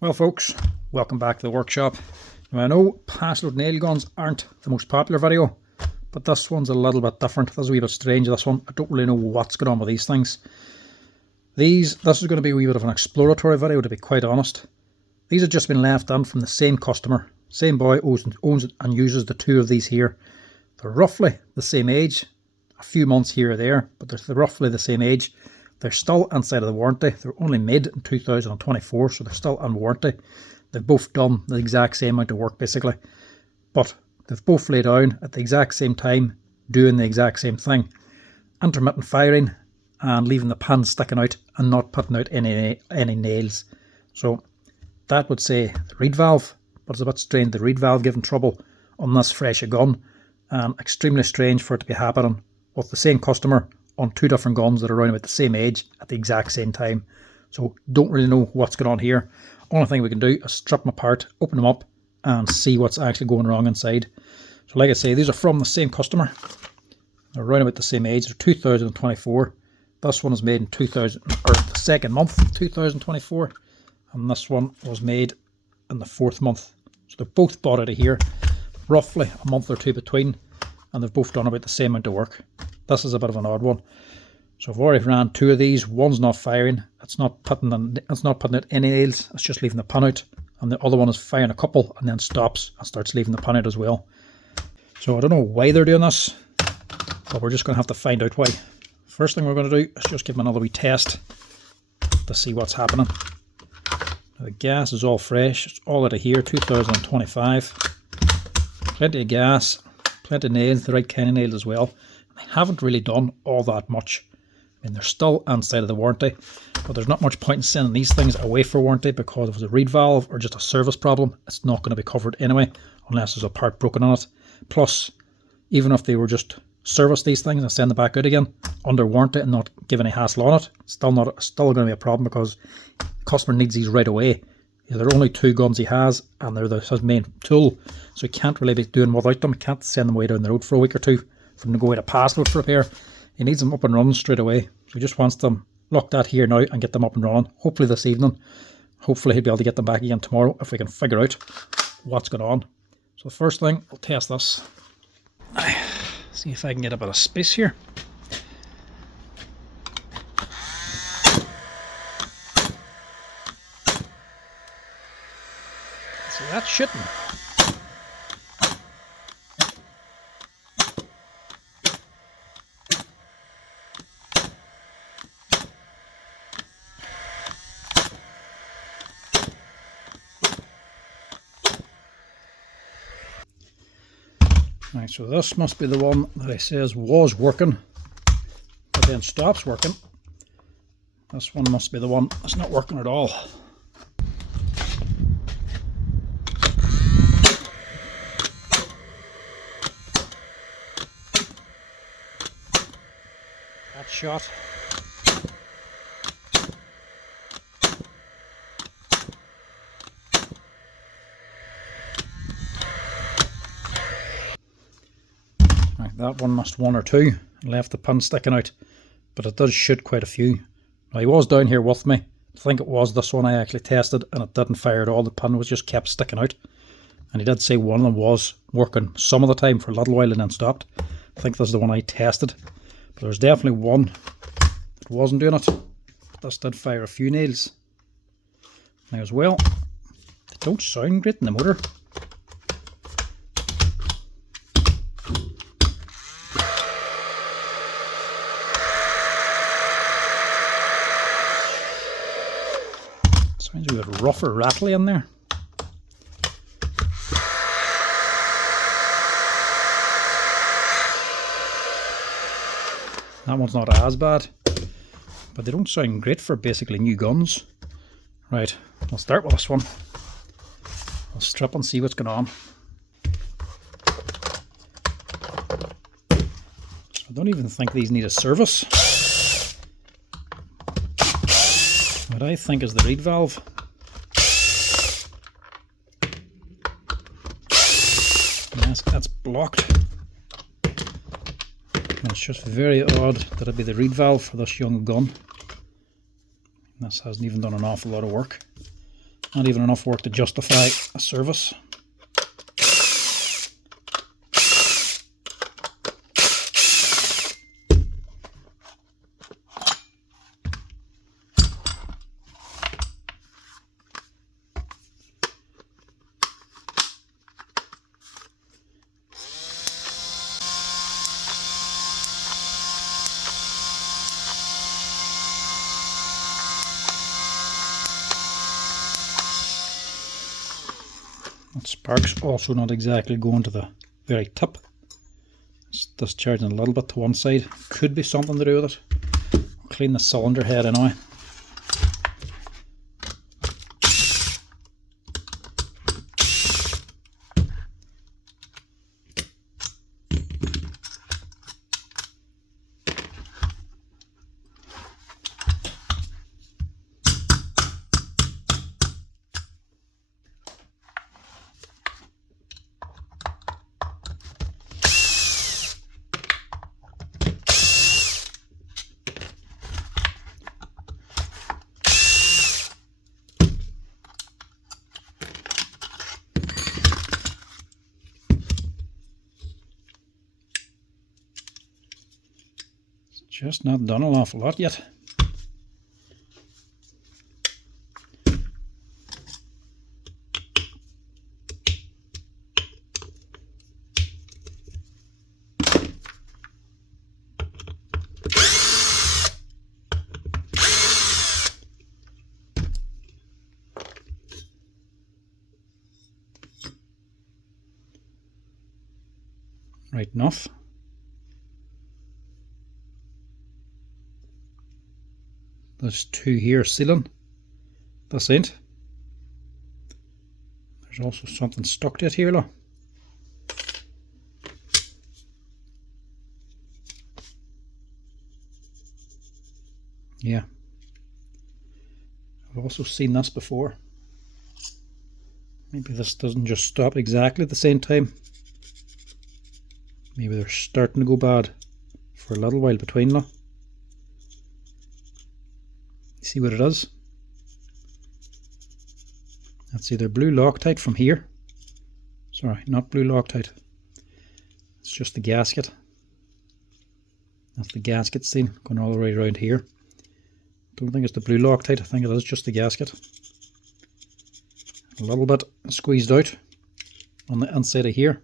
Well folks, welcome back to the workshop. Now I know Paslode nail guns aren't the most popular video, but this one's a little bit different. This is a wee bit strange, this one. I don't really know what's going on with these things. This is going to be a wee bit of an exploratory video, to be quite honest. These have just been left in from the same customer. Same boy owns and uses the two of these here. They're roughly the same age, a few months here or there, but they're roughly the same age. They're still inside of the warranty. They're only made in 2024, so they're still in warranty. They've both done the exact same amount of work basically, but they've both laid down at the exact same time, doing the exact same thing. Intermittent firing and leaving the pin sticking out and not putting out any nails. So that would say the reed valve, but it's a bit strange the reed valve giving trouble on this fresh gun, and extremely strange for it to be happening with the same customer on two different guns that are around about the same age at the exact same time. So don't really know what's going on here. Only thing we can do is strip them apart, open them up and see what's actually going wrong inside. So like I say, these are from the same customer. They're around about the same age. They're 2024. This one is made in the second month 2024, and this one was made in the 4th month. So they're both bought out of here, roughly a month or two between, and they've both done about the same amount of work. This is a bit of an odd one. So I've already ran two of these. One's not firing. It's not putting out any nails. It's just leaving the pin out. And the other one is firing a couple and then stops and starts leaving the pin out as well. So I don't know why they're doing this, but we're just going to have to find out why. First thing we're going to do is just give them another wee test to see what's happening. Now the gas is all fresh. It's all out of here, 2025. Plenty of gas, plenty of nails, the right kind of nails as well. They haven't really done all that much. I mean, they're still inside of the warranty, but there's not much point in sending these things away for warranty, because if it's a reed valve or just a service problem, it's not going to be covered anyway, unless there's a part broken on it. Plus, even if they were just service these things and send them back out again under warranty and not give any hassle on it, it's still going to be a problem, because the customer needs these right away. There are only two guns he has, and they're his main tool, so he can't really be doing without them. He can't send them away down the road for a week or two for them to go out of Paslodes for repair. He needs them up and running straight away. So he just wants them locked at here now and get them up and running. Hopefully this evening. Hopefully he'll be able to get them back again tomorrow if we can figure out what's going on. So the first thing, I'll test this. See if I can get a bit of space here. See, that's shitting. Right, so this must be the one that he says was working, but then stops working. This one must be the one that's not working at all. That shot. That one missed one or two and left the pin sticking out, but it does shoot quite a few. Now he was down here with me. I think it was this one I actually tested, and it didn't fire at all. The pin was just kept sticking out, and he did say one of them was working some of the time for a little while and then stopped. I think this is the one I tested, but there's definitely one that wasn't doing it. But this did fire a few nails. Now as well, they don't sound great in the motor. Sounds a bit rough or rattly in there. That one's not as bad, but they don't sound great for basically new guns. Right, I'll start with this one. I'll strip and see what's going on. So I don't even think these need a service. What I think is the reed valve. Yes, that's blocked. And it's just very odd that it'd be the reed valve for this young gun. This hasn't even done an awful lot of work. Not even enough work to justify a service. That spark's also not exactly going to the very tip. It's discharging a little bit to one side. Could be something to do with it. I'll clean the cylinder head anyway. Just not done an awful lot yet. Right enough. There's two here sealing this end. There's also something stuck to it here, look. Yeah. I've also seen this before. Maybe this doesn't just stop exactly at the same time. Maybe they're starting to go bad for a little while between them. See what it is? That's either blue Loctite from here. Sorry, not blue Loctite. It's just the gasket. That's the gasket seam going all the way around here. Don't think it's the blue Loctite. I think it is just the gasket. A little bit squeezed out on the inside of here.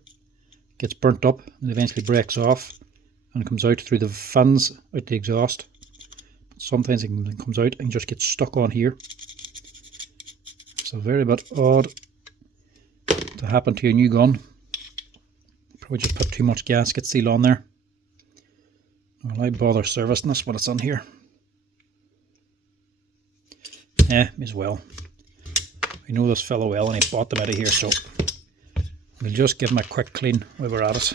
Gets burnt up and eventually breaks off and comes out through the fins out the exhaust. Sometimes it comes out and just gets stuck on here. It's a very bit odd to happen to a new gun. Probably just put too much gasket seal on there. Well, I bother servicing this when it's on here. May as well. I know this fellow well and he bought them out of here, so we'll just give him a quick clean while we're at it.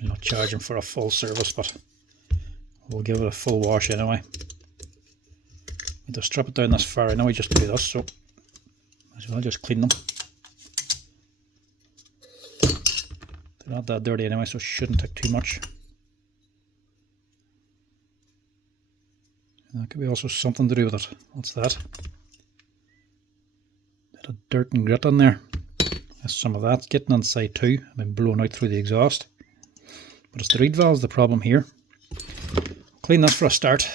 We'll not charge him for a full service, but we'll give it a full wash anyway. We just strip it down this far. I know we just do this, so might as well just clean them. They're not that dirty anyway, so it shouldn't take too much. And that could be also something to do with it. What's that? Bit of dirt and grit in there. Some of that's getting inside too. I've been blown out through the exhaust. But it's the reed valves the problem here. Clean this for a start.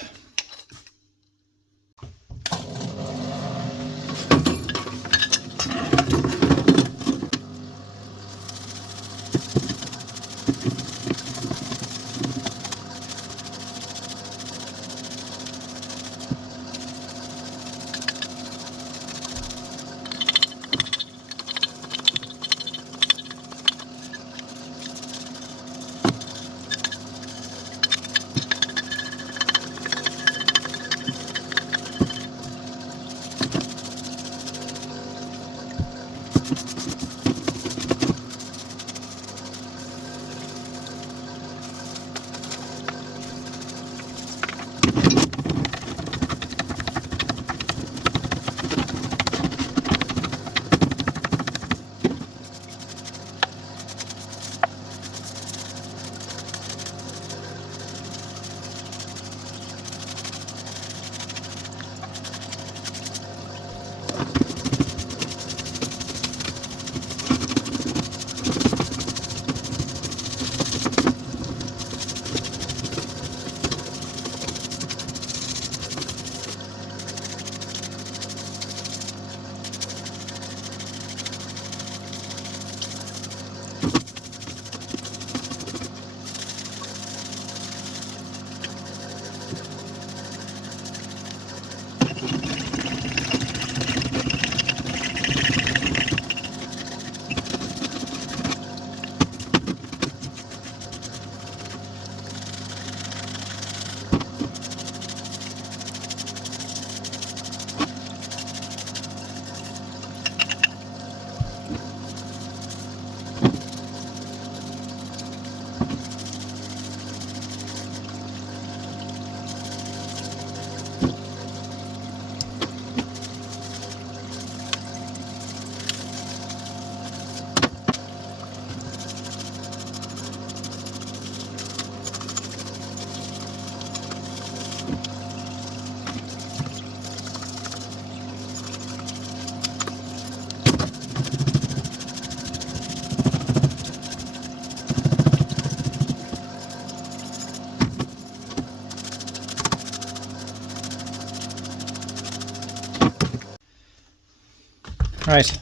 Right,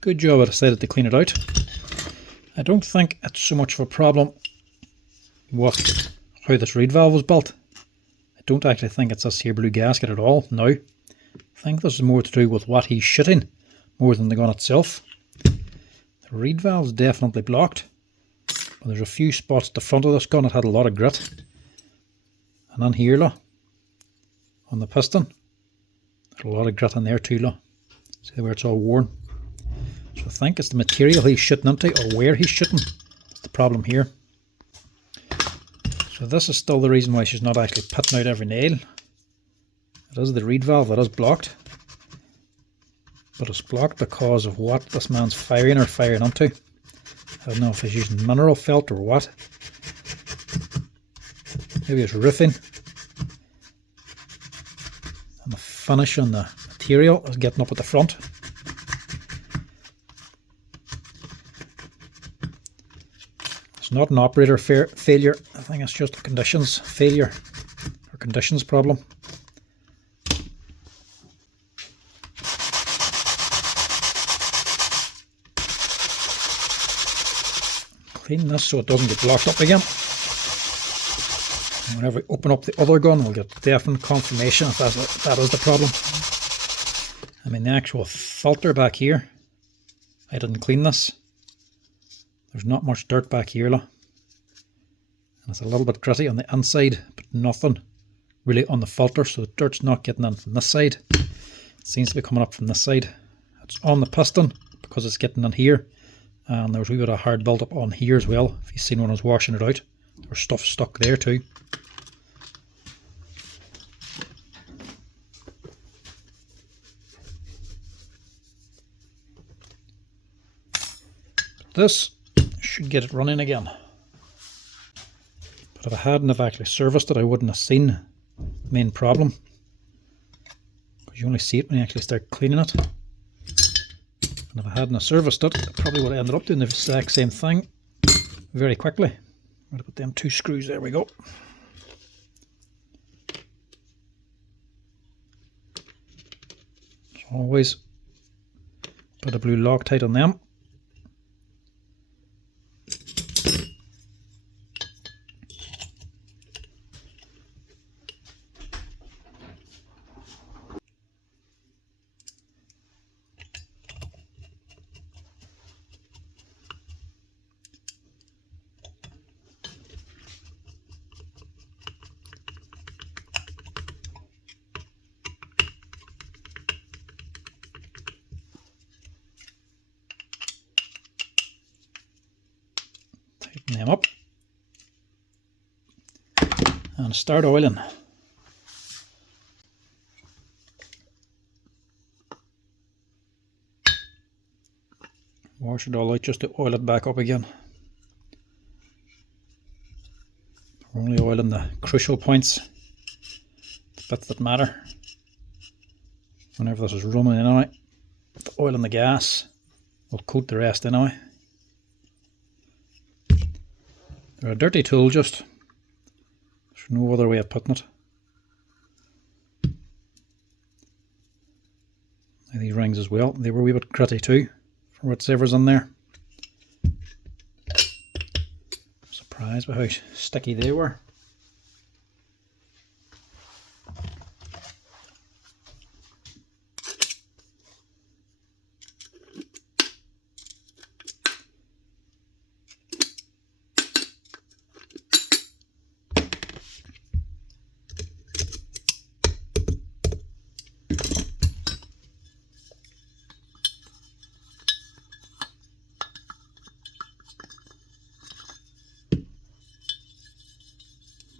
good job. I decided to clean it out. I don't think it's so much of a problem with how this reed valve was built. I don't actually think it's this here blue gasket at all. No, I think this is more to do with what he's shooting more than the gun itself. The reed valve is definitely blocked, but there's a few spots at the front of this gun that had a lot of grit. And on here, look, on the piston, there's a lot of grit in there too, look. See where it's all worn? So I think it's the material he's shooting into, or where he's shooting. That's the problem here. So this is still the reason why she's not actually putting out every nail. It is the reed valve that is blocked. But it's blocked because of what this man's firing or firing onto. I don't know if he's using mineral felt or what. Maybe it's roofing. And the finish on the material is getting up at the front. It's not an operator failure. I think it's just a conditions failure or conditions problem. Clean this so it doesn't get blocked up again. And whenever we open up the other gun, we'll get definite confirmation if that is the problem. I mean, the actual filter back here, I didn't clean this. There's not much dirt back here, look. And it's a little bit gritty on the inside, but nothing really on the filter, so the dirt's not getting in from this side. It seems to be coming up from this side. It's on the piston because it's getting in here. And there's a wee bit of hard build up on here as well. If you've seen when I was washing it out, there's stuff stuck there too. This should get it running again. But if I hadn't have actually serviced it, I wouldn't have seen the main problem. Because you only see it when you actually start cleaning it. And if I hadn't have serviced it, I probably would have ended up doing the exact same thing very quickly. I'm going to put them 2 screws, there we go. So always put a blue Loctite on them. Tighten them up and start oiling. Wash it all out just to oil it back up again. We're only oiling the crucial points, the bits that matter. Whenever this is running anyway, the oil and the gas will coat the rest anyway. They're a dirty tool, just. There's no other way of putting it. And these rings as well, they were a wee bit gritty too, for whatever's in there. Surprised by how sticky they were.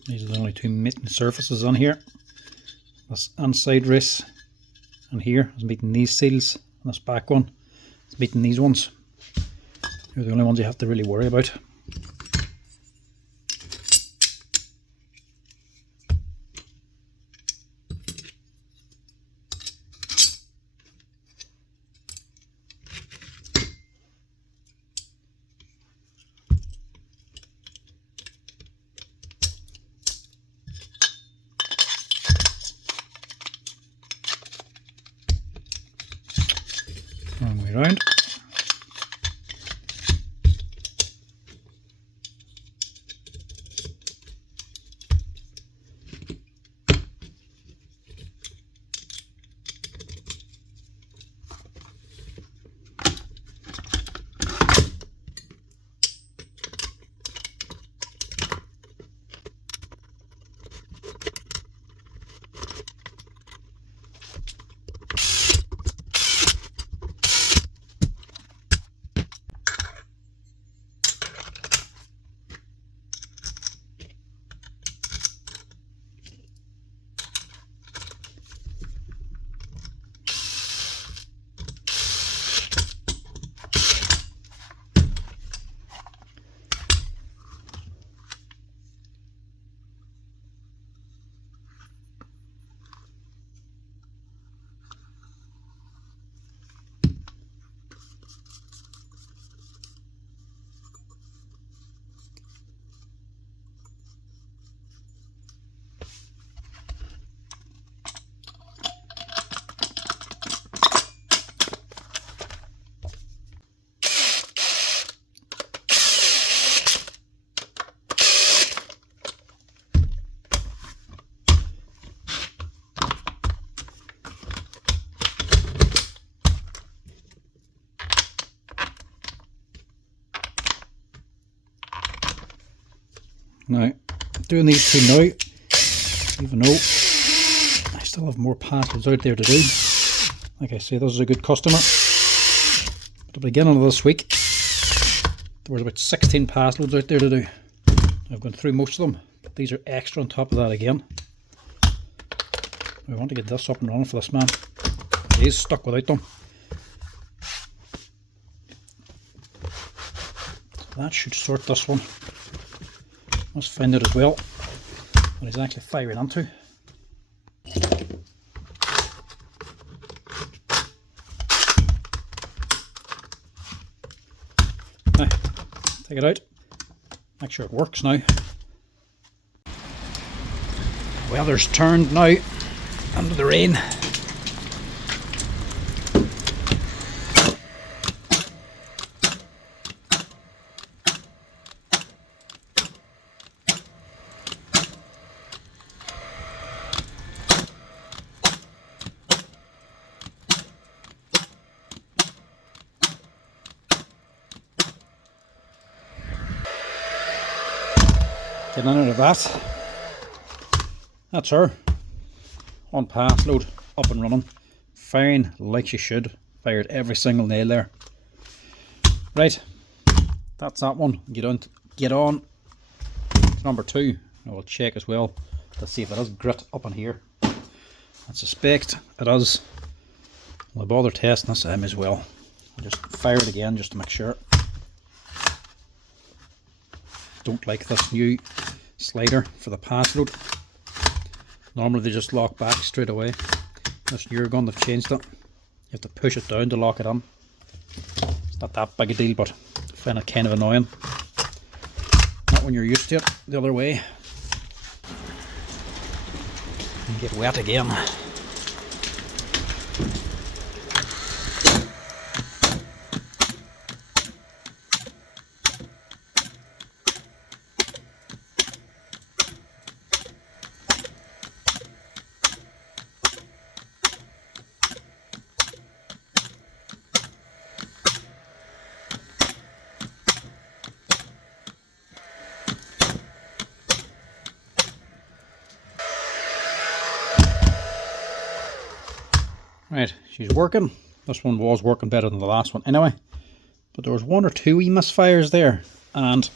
These are the only 2 meeting surfaces on here. This inside race and here is meeting these seals, and this back one is meeting these ones. They're the only ones you have to really worry about. way around. Now, doing these two now, even though I still have more paslodes out there to do. Like I say, this is a good customer. At the beginning of this week, there was about 16 paslodes out there to do. I've gone through most of them, but these are extra on top of that again. We want to get this up and running for this man. He's stuck without them. So that should sort this one. Must find out as well what he's actually firing onto. Now, take it out. Make sure it works now. Weather's turned now under the rain. Getting out of that. That's her. On paslode, up and running. Firing like she should. Fired every single nail there. Right, that's that one. Get on to number two. I will check as well. Let's see if it has grit up in here. I suspect it is. I'll bother testing this as well. I'll just fire it again just to make sure. Don't like this new slider for the paslode. Normally they just lock back straight away. This newer gun, they've changed it. You have to push it down to lock it on. It's not that big a deal, but I find it kind of annoying. Not when you're used to it the other way. And get wet again. Right, she's working. This one was working better than the last one anyway. But there was one or two wee misfires there, and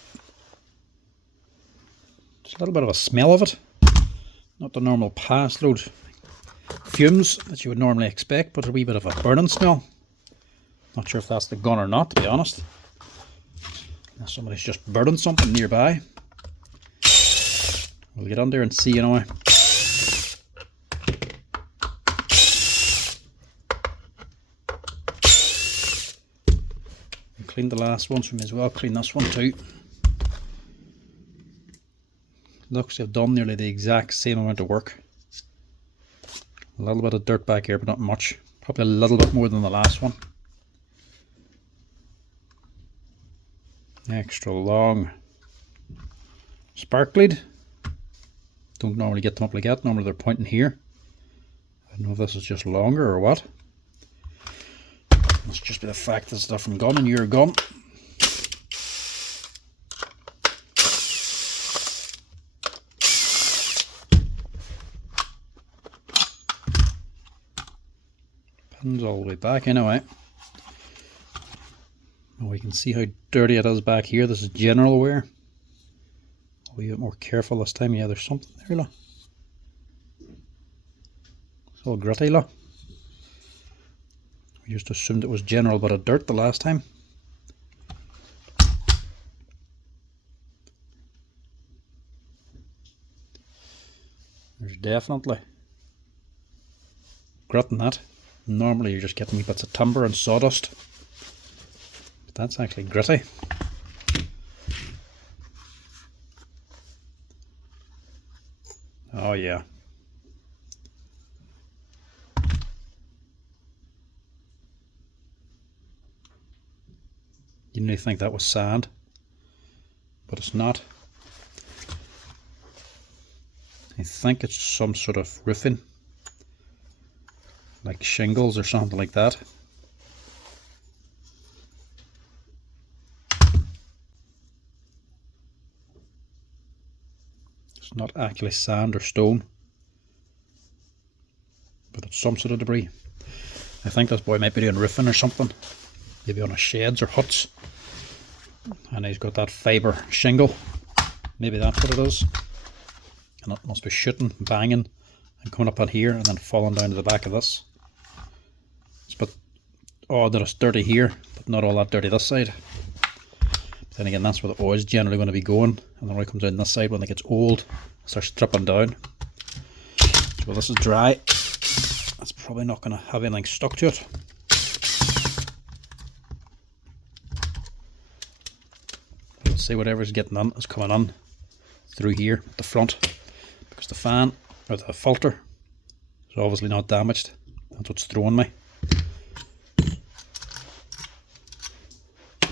just a little bit of a smell of it. Not the normal paslode fumes that you would normally expect, but a wee bit of a burning smell. Not sure if that's the gun or not, to be honest. Unless somebody's just burning something nearby. We'll get on there and see anyway. Clean the last one, so we may as well clean this one too. Looks they've done nearly the exact same amount of work. A little bit of dirt back here, but not much. Probably a little bit more than the last one. Extra long spark lead. Don't normally get them up like that. Normally they're pointing here. I don't know if this is just longer or what. Must just be the fact that it's a different gun and your gun. Pins all the way back anyway. Oh, we can see how dirty it is back here. This is general wear. I'll be a bit more careful this time. Yeah, there's something there, look. It's all gritty, look. We just assumed it was general but of dirt the last time. There's definitely grit in that. Normally you're just getting wee bits of timber and sawdust. But that's actually gritty. Oh yeah. You may think that was sand, but it's not. I think it's some sort of roofing, like shingles or something like that. It's not actually sand or stone, but it's some sort of debris. I think this boy might be doing roofing or something, maybe on his sheds or huts, and he's got that fibre shingle. Maybe that's what it is, and it must be shooting, banging, and coming up on here and then falling down to the back of this. It's a bit odd that it's dirty here, but not all that dirty this side. But then again, that's where the oil's generally going to be going, and then when it comes down this side, when it gets old, it starts dripping down. So this is dry. It's probably not going to have anything stuck to it. Let's see, whatever's getting on is coming on through here at the front, because the fan or the filter is obviously not damaged. That's what's throwing me.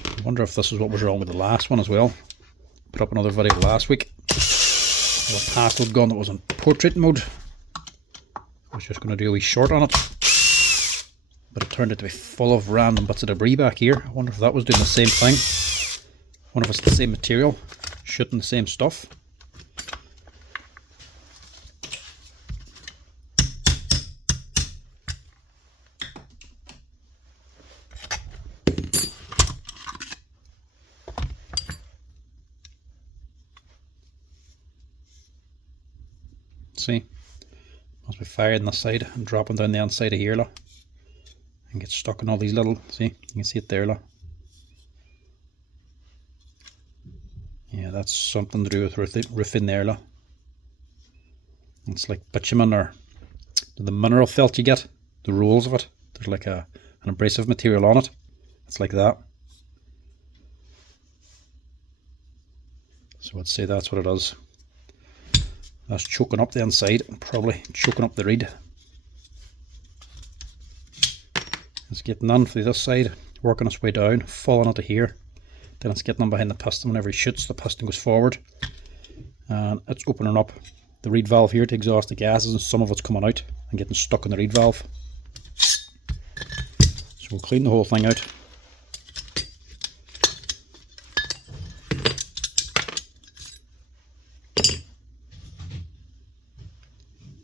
I wonder if this is what was wrong with the last one as well. Put up another video last week of a Paslode gun that was in portrait mode. I was just going to do a wee short on it, but it turned out to be full of random bits of debris back here. I wonder if that was doing the same thing. I wonder if it's the same material, shooting the same stuff. See, must be fired on the side and dropping down the inside of here, look, and get stuck in all these little, see, you can see it there, look. Yeah, that's something to do with roofing there, look. It's like bitumen or the mineral felt you get, the rolls of it. There's like an abrasive material on it. It's like that. So I'd say that's what it is. That's choking up the inside and probably choking up the reed. It's getting on through this side, working its way down, falling onto here. Then it's getting on behind the piston. Whenever he shoots, the piston goes forward. And it's opening up the reed valve here to exhaust the gases, and some of it's coming out and getting stuck in the reed valve. So we'll clean the whole thing out.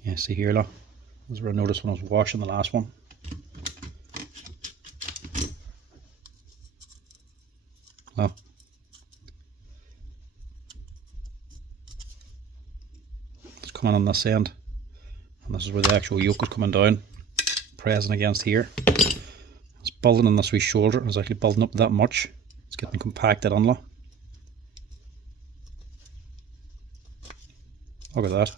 Yeah, see here, look. This is where I noticed when I was washing the last one. Look. It's coming on this end, and this is where the actual yoke is coming down, pressing against here. It's building on this wee shoulder, and it's actually building up that much. It's getting compacted on, look. Look at that.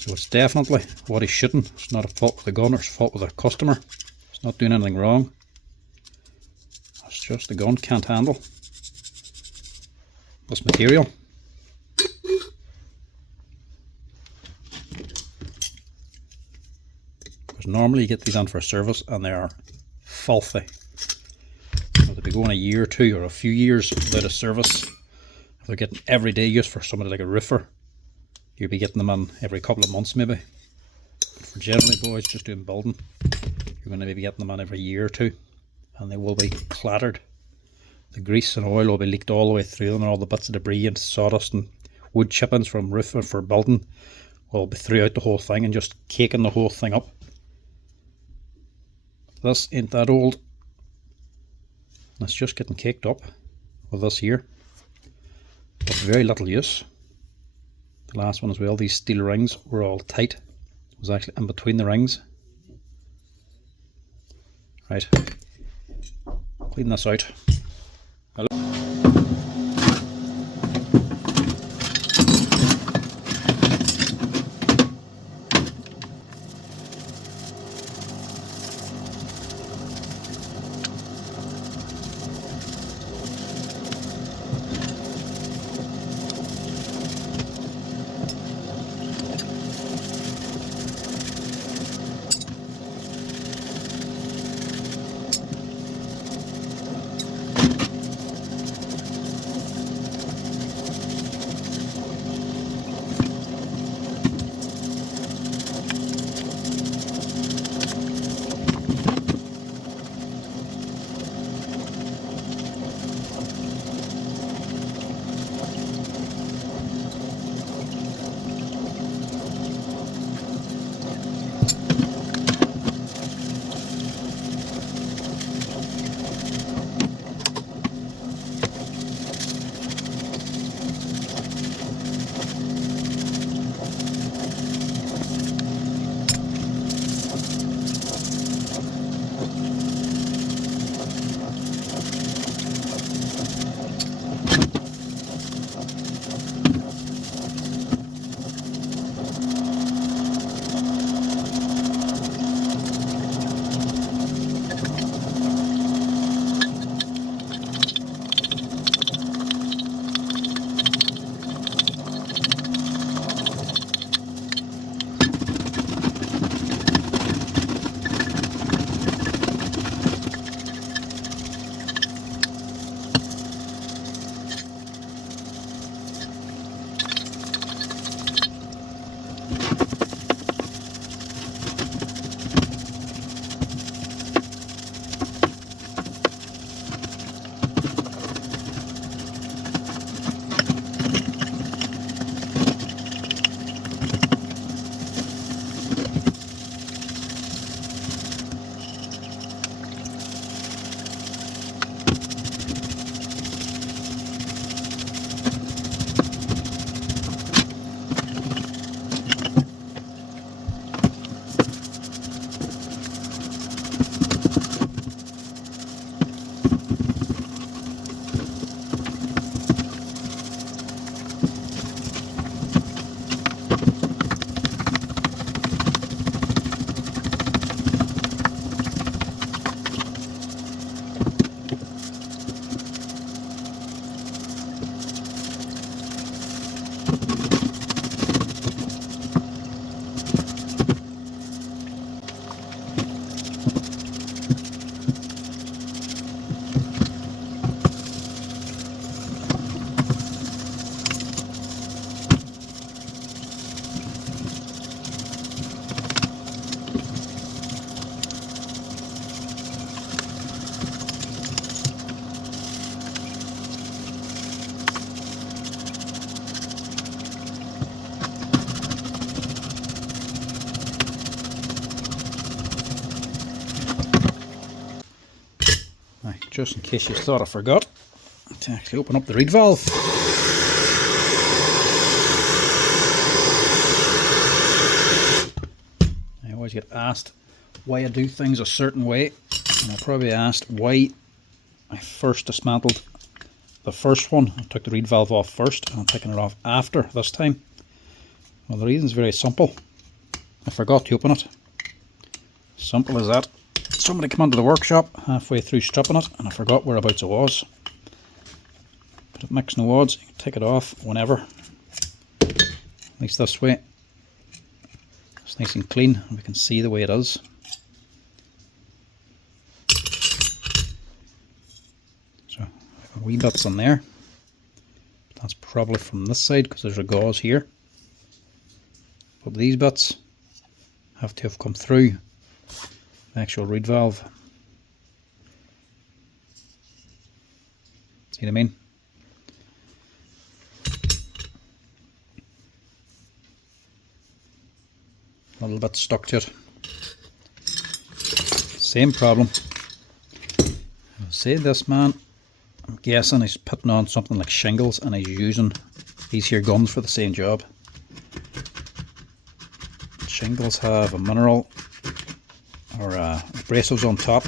So it's definitely what he's shooting. It's not a fault with the gun, or it's a fault with the customer. It's not doing anything wrong. It's just the gun can't handle this material. Because normally you get these on for a service and they are filthy. be going a year or two or a few years without a service. If they're getting everyday use for somebody like a roofer, you'll be getting them in every couple of months maybe. But for generally boys just doing building, you're going to be getting them in every year or two, and they will be clattered. The grease and oil will be leaked all the way through them, and all the bits of debris and sawdust and wood chippings from roofing for building will be throughout the whole thing and just caking the whole thing up. This ain't that old. It's just getting caked up with this here, but very little use. The last one as well, these steel rings were all tight. It was actually in between the rings. Right, clean this out. Just in case you thought I forgot to actually open up the reed valve. I always get asked why I do things a certain way, and I'll probably asked why I first dismantled the first one. I took the reed valve off first and I'm taking it off after this time. Well, the reason is very simple. I forgot to open it. Simple as that. Somebody came into the workshop halfway through stripping it and I forgot whereabouts it was. But it makes no odds, you can take it off whenever. At least this way it's nice and clean and we can see the way it is. wee bits in there. That's probably from this side because there's a gauze here. But these bits have to have come through the actual reed valve. See what I mean? A little bit stuck to it. Same problem. Say this man, I'm guessing he's putting on something like shingles and he's using these here guns for the same job. Shingles have a mineral or abrasives on top.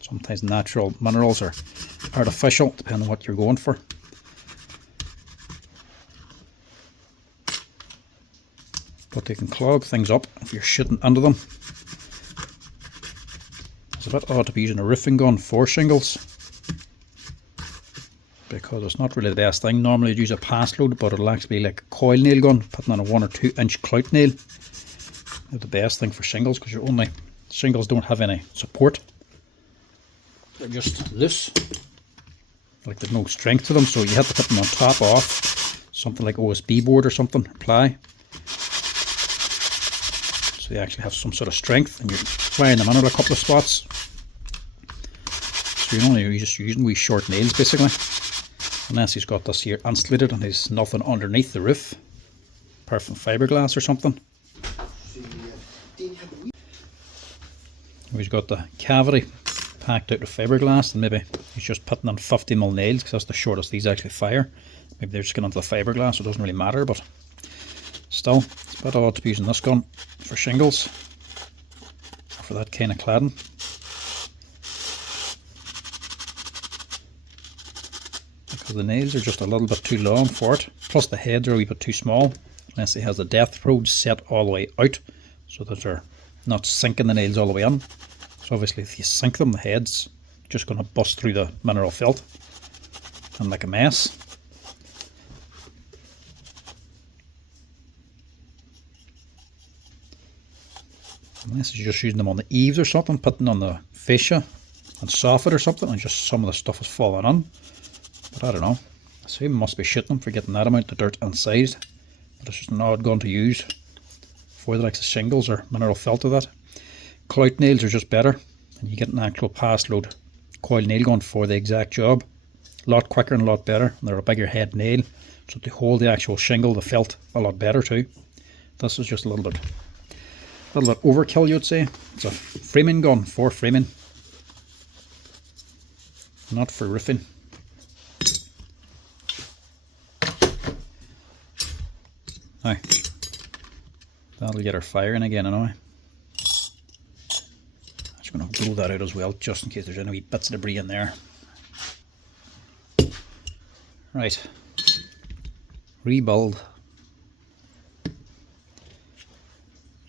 Sometimes natural minerals or artificial, depending on what you're going for. But they can clog things up if you're shooting under them. It's a bit odd to be using a roofing gun for shingles, because it's not really the best thing. Normally I'd use a paslode, but it'll actually be like a coil nail gun, putting on a 1 or 2 inch clout nail. They're the best thing for shingles because shingles don't have any support. They're just loose. Like there's no strength to them, so you have to put them on top off something like OSB board or something, or ply. So they actually have some sort of strength, and you're flying them under a couple of spots. So you're just using wee short nails basically. Unless he's got this here insulated and there's nothing underneath the roof, apart from fiberglass or something. He's got the cavity packed out with fiberglass, and maybe he's just putting on 50mm nails because that's the shortest these actually fire. Maybe they're just getting onto the fiberglass, so it doesn't really matter, but still, it's a bit odd to be using this gun for shingles, or for that kind of cladding. Because the nails are just a little bit too long for it, plus the heads are a wee bit too small, unless he has the depth probe set all the way out, so that they're not sinking the nails all the way in. So obviously if you sink them, the head's just going to bust through the mineral felt and make a mess. Unless you're just using them on the eaves or something, putting on the fascia and soffit or something, and just some of the stuff is falling on. But I don't know. I assume must be shitting them for getting that amount of dirt inside. But it's just an odd gun to use for the likes of shingles or mineral felt of that. Clout nails are just better, and you get an actual paslode coil nail gun for the exact job. A lot quicker and a lot better, and they're a bigger head nail, so they hold the actual shingle, the felt, a lot better too. This is just a little bit overkill, you'd say. It's a framing gun for framing, not for roofing. Now, that'll get her firing again anyway. I'm just going to blow that out as well, just in case there's any wee bits of debris in there. Right, rebuild.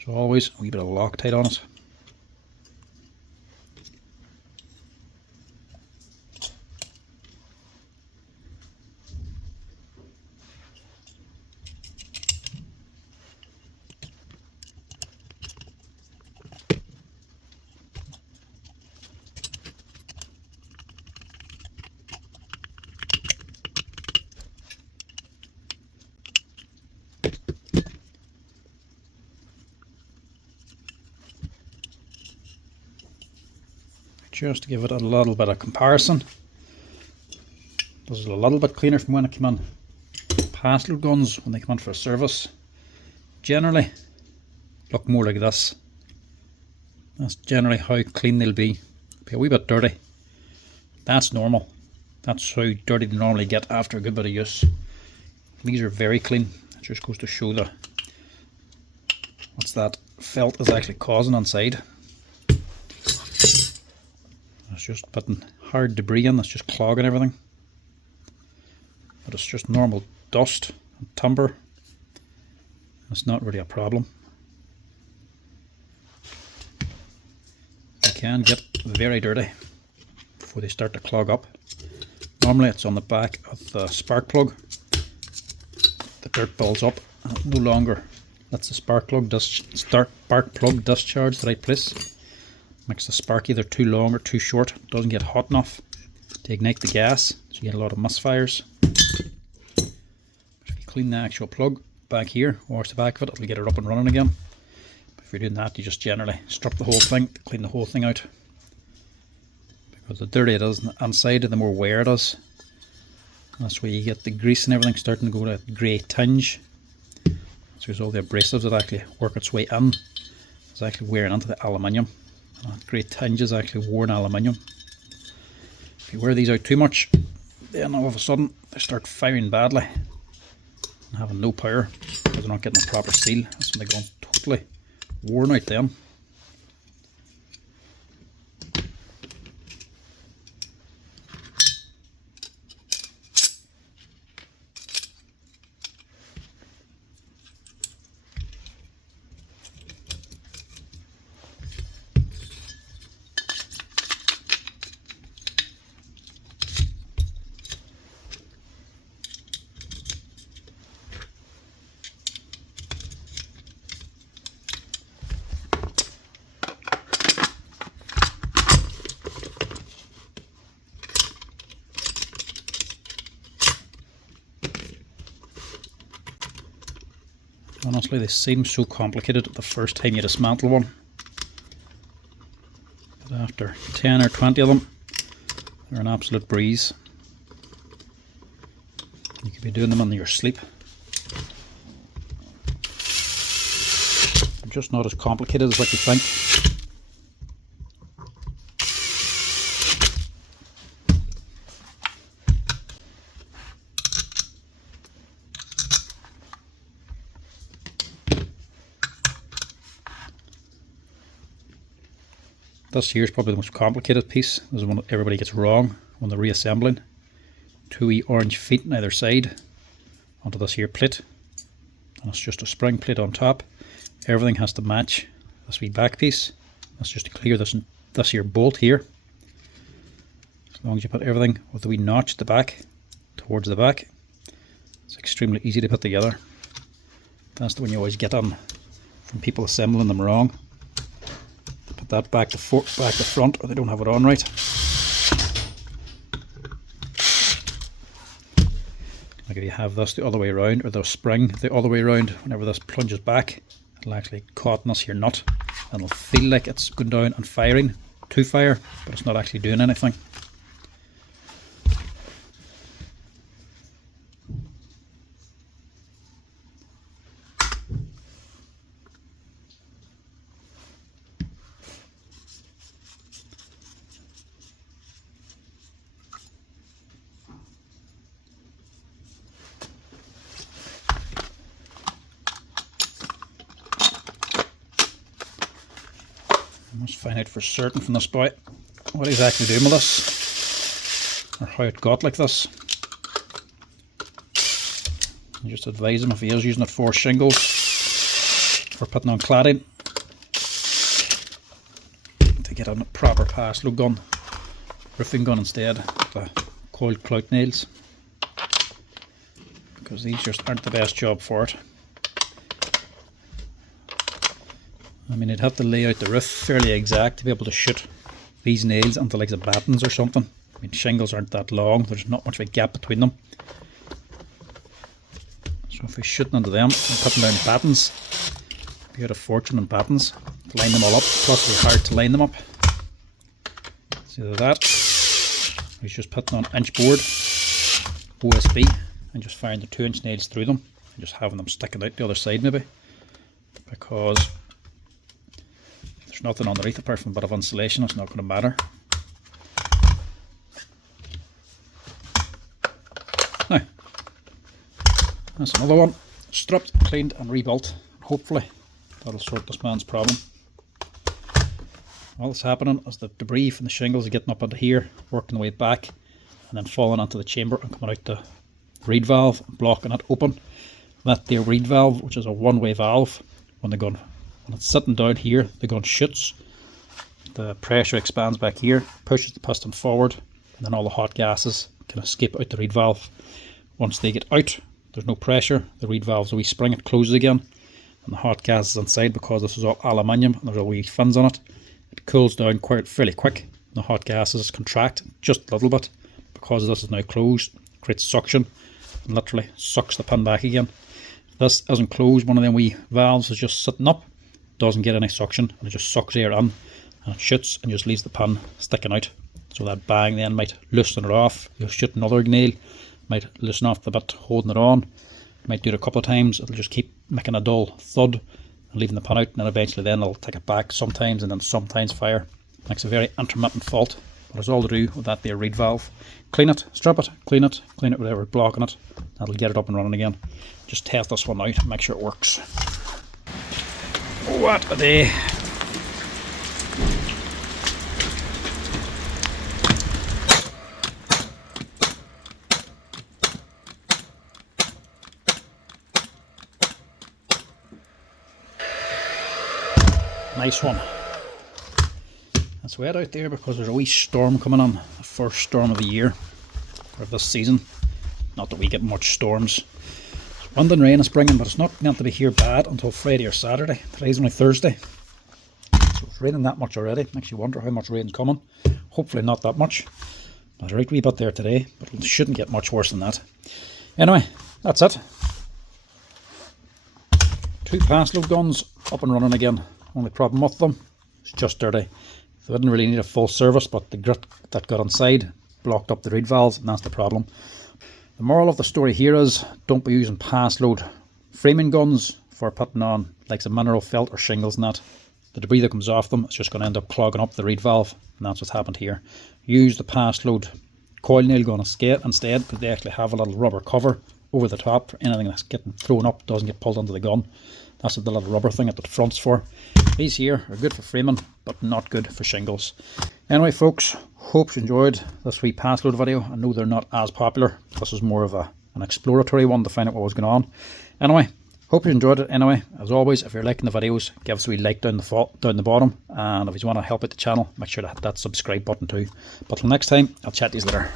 So always a wee bit of Loctite on it. Just to give it a little bit of comparison. This is a little bit cleaner from when it came on. Paslode guns, when they come on for a service, generally look more like this. That's generally how clean they'll be. Be a wee bit dirty. That's normal. That's how dirty they normally get after a good bit of use. These are very clean. It just goes to show the what's that felt is actually causing inside. It's just putting hard debris in that's just clogging everything. But it's just normal dust and timber. It's not really a problem. They can get very dirty before they start to clog up. Normally it's on the back of the spark plug. The dirt builds up and it no longer lets the spark plug discharge the right place. Makes the spark either too long or too short. It doesn't get hot enough. to ignite the gas, so you get a lot of misfires. If you clean the actual plug back here, wash the back of it, it'll get it up and running again. But if you're doing that, you just generally strip the whole thing to clean the whole thing out. Because the dirtier it is inside, the more wear it is. And that's where you get the grease and everything starting to go to a grey tinge. So there's all the abrasives that actually work its way in. It's actually wearing into the aluminium. And that grey tinge is actually worn aluminium. If you wear these out too much, then all of a sudden they start firing badly and having no power because they're not getting a proper seal. That's when they go totally worn out then. Honestly, they seem so complicated the first time you dismantle one, but after 10 or 20 of them, they're an absolute breeze. You could be doing them in your sleep. They're just not as complicated as what you think. This here is probably the most complicated piece. This is one that everybody gets wrong when they're reassembling. 2 wee orange feet on either side onto this here plate. And it's just a spring plate on top. Everything has to match this wee back piece. That's just to clear this here bolt here. As long as you put everything with the wee notch at the back towards the back, it's extremely easy to put together. That's the one you always get on from people assembling them wrong. That back to front, or they don't have it on right. Like if you have this the other way around, or the spring the other way around, whenever this plunges back, it'll actually caught in this here nut, and it'll feel like it's going down and firing to fire, but it's not actually doing anything. I must find out for certain from this boy what he's actually doing with this, or how it got like this. I just advise him if he is using it for shingles, for putting on cladding, to get a proper paslode gun, roofing gun instead of the coiled clout nails, because these just aren't the best job for it. I mean, you'd have to lay out the roof fairly exact to be able to shoot these nails into like the battens or something. I mean, shingles aren't that long, there's not much of a gap between them. So if we're shooting into them and putting down battens, we get a fortune on battens. Line them all up, plus it'll be hard to line them up. It's either that, or he's just putting on inch board, OSB, and just firing the 2-inch nails through them, and just having them sticking out the other side maybe. Because there's nothing underneath apart from a bit of insulation, it's not going to matter. Now, that's another one, stripped, cleaned and rebuilt. Hopefully that'll sort this man's problem. All that's happening is the debris from the shingles are getting up into here, working the way back, and then falling into the chamber and coming out the reed valve, blocking it open. That there reed valve, which is a one-way valve, when it's sitting down here, the gun shoots, the pressure expands back here, pushes the piston forward, and then all the hot gases can escape out the reed valve. Once they get out, there's no pressure, the reed valve's a wee spring, it closes again, and the hot gas is inside because this is all aluminium and there's all wee fins on it. It cools down fairly quick, and the hot gases contract just a little bit, because this is now closed, creates suction and literally sucks the pin back again. If this isn't closed, one of them wee valves is just sitting up, doesn't get any suction, and it just sucks air in and it shoots and just leaves the pin sticking out. So that bang then might loosen it off. You'll shoot another nail, might loosen off the bit holding it on. You might do it a couple of times, it'll just keep making a dull thud and leaving the pin out, and then eventually then it'll take it back sometimes and then sometimes fire. Makes a very intermittent fault, but it's all to do with that there reed valve. Clean it, strip it, clean it, whatever blocking it. That'll get it up and running again. Just test this one out and make sure it works. What a day. Nice one. It's wet out there because there's a wee storm coming on, the first storm of the year, or of this season. Not that we get much storms. Wind and rain is bringing, but it's not meant to be here bad until Friday or Saturday. Today's only Thursday. So it's raining that much already. Makes you wonder how much rain's coming. Hopefully not that much. There's a right wee bit there today, but it shouldn't get much worse than that. Anyway, that's it. 2 paslode guns up and running again. Only problem with them, it's just dirty. They didn't really need a full service, but the grit that got inside blocked up the reed valves, and that's the problem. The moral of the story here is, don't be using paslode framing guns for putting on like some mineral felt or shingles and that. The debris that comes off them is just going to end up clogging up the reed valve, and that's what's happened here. Use the paslode coil nail gun instead, because they actually have a little rubber cover over the top for anything that's getting thrown up doesn't get pulled into the gun. That's what the little rubber thing at the front's for. These here are good for framing, but not good for shingles. Anyway folks, hope you enjoyed this wee paslode video. I know they're not as popular. This is more of an exploratory one to find out what was going on. Anyway, hope you enjoyed it. Anyway, as always, if you're liking the videos, give us a wee like down the bottom. And if you want to help out the channel, make sure to hit that subscribe button too. But till next time, I'll chat to you later.